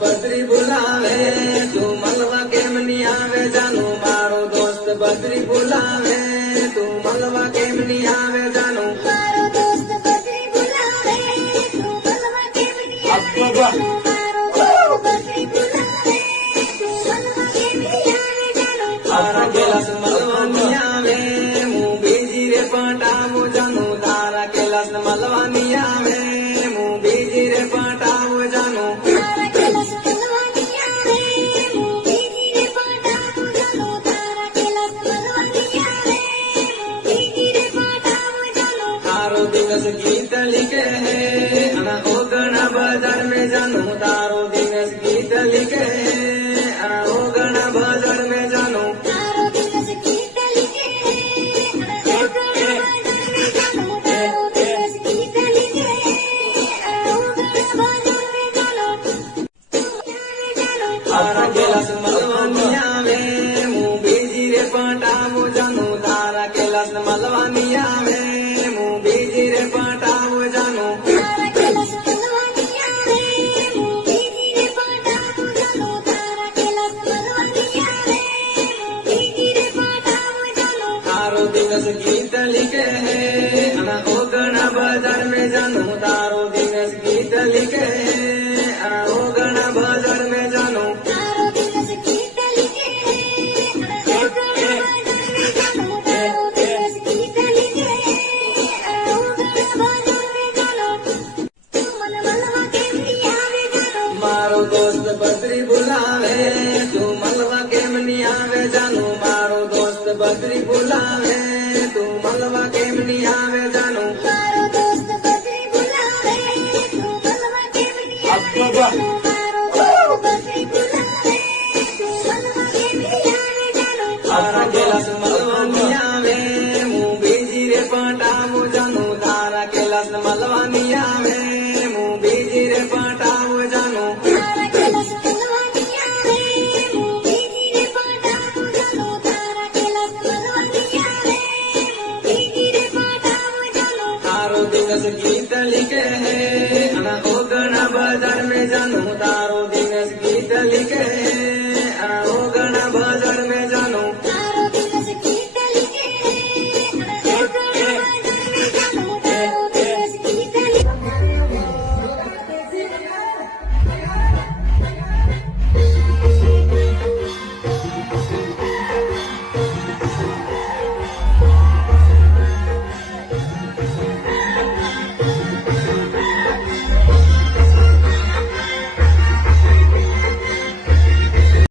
બદ્રી બોલાવે તું મળવા કેમ ની આવે જાનું મારો દોસ્ત બદ્રી બોલાવે તું મળવા કેમ ની આવે જાનું મારો દોસ્ત બદ્રી બોલાવે તું મળવા કેમ ની આવે જાનું મારો દોસ્ત બદ્રી બોલાવે તું મળવા કેમ ની આવે જાનું તારા કેલાસ મળવાની આવે હું બીજી રે પટાવો જાનું તારા કેલાસ મળવાની આવે હું બીજી રે પટાવો જાનું તારા કેલાસ મળવાની આવે હું બીજી રે પટાવો જાનું તારા કેલાસ મળવાની આવે હું બીજી રે પટાવો જાનું तारो दिवस गीत लिखे है अना ओगना बाजार में जानू तारो दिवस गीत लिखे है अना ओगना बाजार में जानू તારો દિવસ ગીત લીધે અને ઓગણા બાજાર મે જાનો તારો દિવસ ગીત લીધે અને ઓગણા બાજાર મે જાનો तारा कैलाश मलवानी आवे मुँ बीजी रे पटावो जानू तारा कैलाश मलवानी आवे मुँ बीजी रे पटावो जानू તારા કેલાસ મળવાની આવે હું બીજી રે પટાવો જાનો તારા કેલાસ મળવાની આવે હું બીજી રે પટાવો જાનો तारो दिवस गीत लिखे है अना ओगना बाजार में जानू तारो दिवस गीत लिखे है अना ओगना बाजार में जानू તારો દિવસ ગીત લીધે અને ઓગણા બાજાર મે જાનો તારો દિવસ ગીત લીધે અને ઓગણા બાજાર મે જાનો તું મને મળવા કેમ ની આવે જાનો मारो दोस्त बद्री बुलावे तू मलवा केम नी आवे जानू मारो दोस्त बद्री बुलावे तू मलवा केम नी आवे जानू મારો દોસ્ત બદ્રી બોલાવે તું મળવા કેમ ની આવે જાનો મારો દોસ્ત બદ્રી બોલાવે તું મળવા કેમ ની આવે જાનો तारा कैलाश मलवानी आवे मुँ बीजी रे पटावो जानू तारा कैलाश मलवानी आवे मुँ बीजी रे पटावो जानू તારા કેલાસ મળવાની આવે હું બીજી રે પટાવો જાનો તારા કેલાસ મળવાની આવે હું બીજી રે પટાવો જાનો तारो दिवस गीत लिखे